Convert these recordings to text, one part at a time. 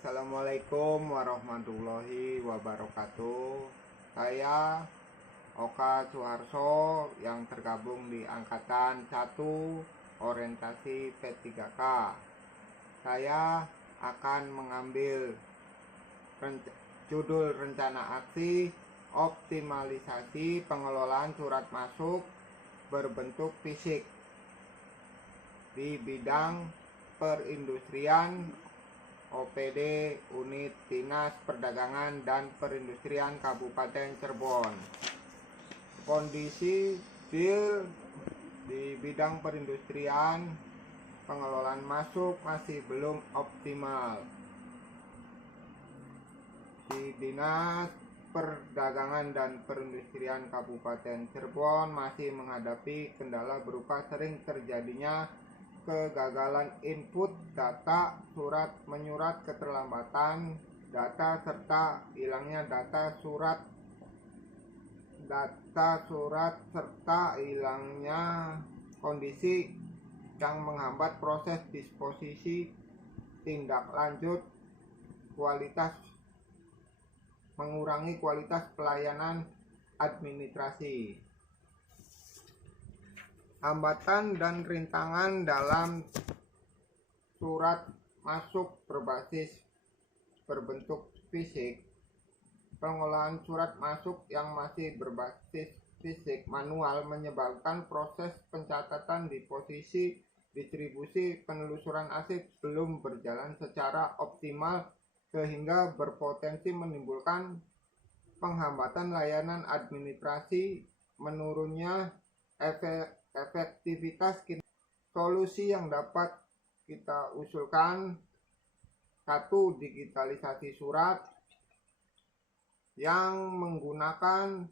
Assalamualaikum warahmatullahi wabarakatuh. Saya Oka Suharso yang tergabung di Angkatan 1 Orientasi P3K. Saya akan mengambil judul rencana aksi optimalisasi pengelolaan surat masuk berbentuk fisik di bidang perindustrian OPD Unit Dinas Perdagangan dan Perindustrian Kabupaten Cirebon. Kondisi real di bidang perindustrian, pengelolaan masuk masih belum optimal. Di Dinas Perdagangan dan Perindustrian Kabupaten Cirebon masih menghadapi kendala berupa sering terjadinya kegagalan input data, surat menyurat, keterlambatan data, serta hilangnya data surat serta hilangnya kondisi yang menghambat proses disposisi tindak lanjut kualitas, mengurangi kualitas pelayanan administrasi. Hambatan dan rintangan dalam surat masuk berbentuk fisik. Pengolahan surat masuk yang masih berbasis fisik manual menyebabkan proses pencatatan di posisi distribusi penelusuran arsip belum berjalan secara optimal sehingga berpotensi menimbulkan penghambatan layanan administrasi, menurunnya efektivitas. Solusi yang dapat kita usulkan: 1. Digitalisasi surat yang menggunakan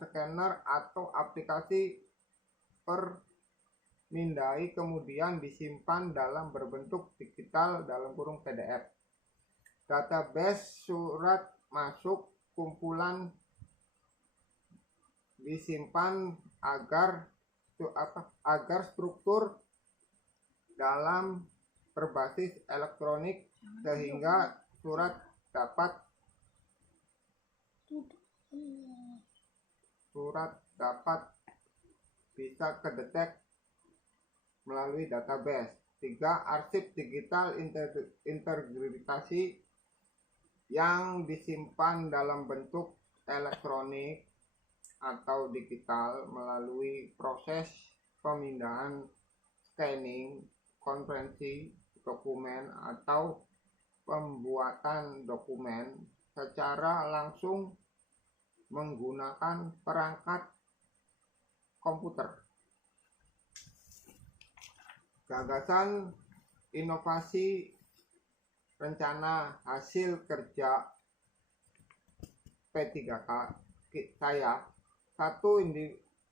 scanner atau aplikasi permindai, kemudian disimpan dalam berbentuk digital (PDF). Database surat masuk kumpulan disimpan agar struktur dalam berbasis elektronik sehingga surat dapat bisa kedetek melalui database. 3. Arsip digital integrasi yang disimpan dalam bentuk elektronik atau digital melalui proses pemindahan, scanning, konversi dokumen atau pembuatan dokumen secara langsung menggunakan perangkat komputer. Gagasan inovasi rencana hasil kerja P3K saya: 1.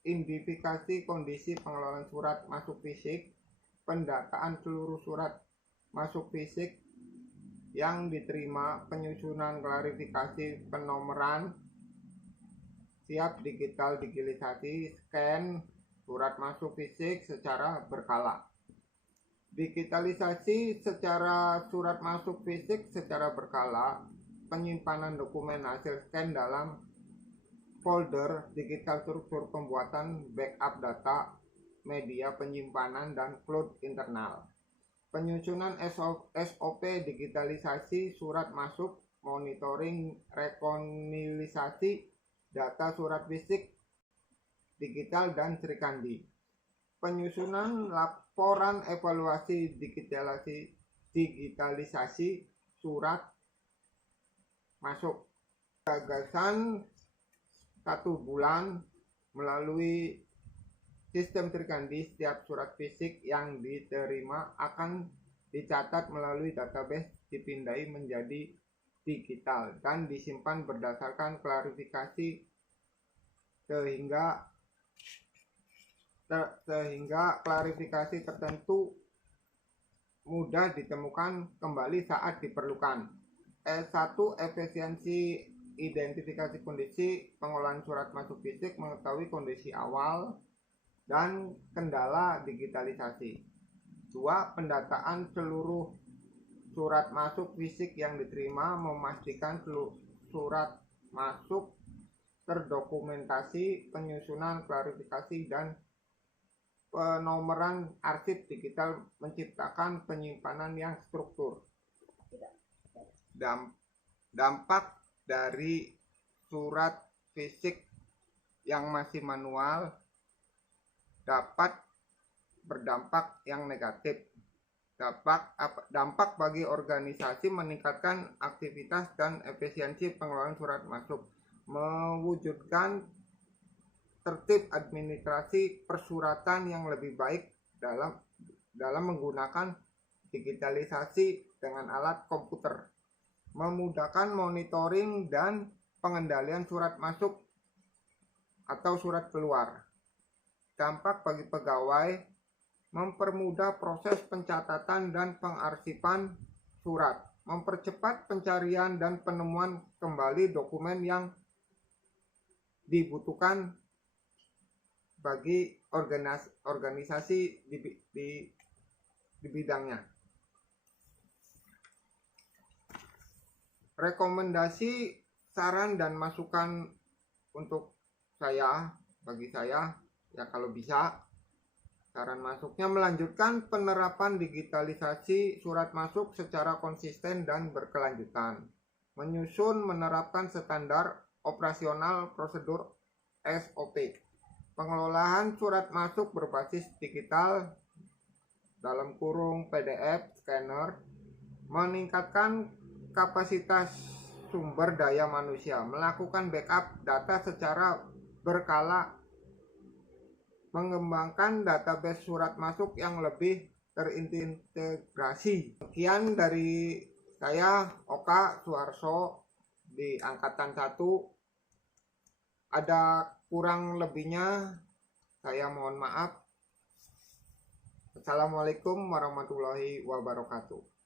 Identifikasi kondisi pengelolaan surat masuk fisik, pendataan seluruh surat masuk fisik yang diterima, penyusunan klarifikasi penomoran, siap digitalisasi scan surat masuk fisik secara berkala. Digitalisasi secara surat masuk fisik secara berkala, penyimpanan dokumen hasil scan dalam folder digital, struktur pembuatan backup data, media penyimpanan, dan cloud internal. Penyusunan SOP digitalisasi surat masuk, monitoring rekonsiliasi data surat fisik, digital, dan Srikandi. Penyusunan laporan evaluasi digitalisasi surat masuk. Gagasan 1 bulan melalui sistem Srikandi, setiap surat fisik yang diterima akan dicatat melalui database, dipindai menjadi digital, dan disimpan berdasarkan klarifikasi sehingga klarifikasi tertentu mudah ditemukan kembali saat diperlukan. 1. Efisiensi identifikasi kondisi pengelolaan surat masuk fisik, mengetahui kondisi awal dan kendala digitalisasi. 2. Pendataan seluruh surat masuk fisik yang diterima, memastikan surat masuk terdokumentasi, penyusunan klarifikasi dan penomoran arsip digital, menciptakan penyimpanan yang struktur. Dampak dari surat fisik yang masih manual dapat berdampak yang negatif. Dampak bagi organisasi meningkatkan aktivitas dan efisiensi pengelolaan surat masuk, mewujudkan tertib administrasi persuratan yang lebih baik dalam menggunakan digitalisasi dengan alat komputer, memudahkan monitoring dan pengendalian surat masuk atau surat keluar. Dampak bagi pegawai, mempermudah proses pencatatan dan pengarsipan surat, mempercepat pencarian dan penemuan kembali dokumen yang dibutuhkan bagi organisasi di bidangnya. Rekomendasi, saran dan masukan untuk bagi saya ya, kalau bisa saran masuknya melanjutkan penerapan digitalisasi surat masuk secara konsisten dan berkelanjutan, menyusun menerapkan standar operasional prosedur SOP, pengelolaan surat masuk berbasis digital (PDF, scanner), meningkatkan kapasitas sumber daya manusia, melakukan backup data secara berkala, mengembangkan database surat masuk yang lebih terintegrasi. Sekian dari saya, Oka Suharso, di Angkatan 1. Ada kurang lebihnya saya mohon maaf. Assalamualaikum warahmatullahi wabarakatuh.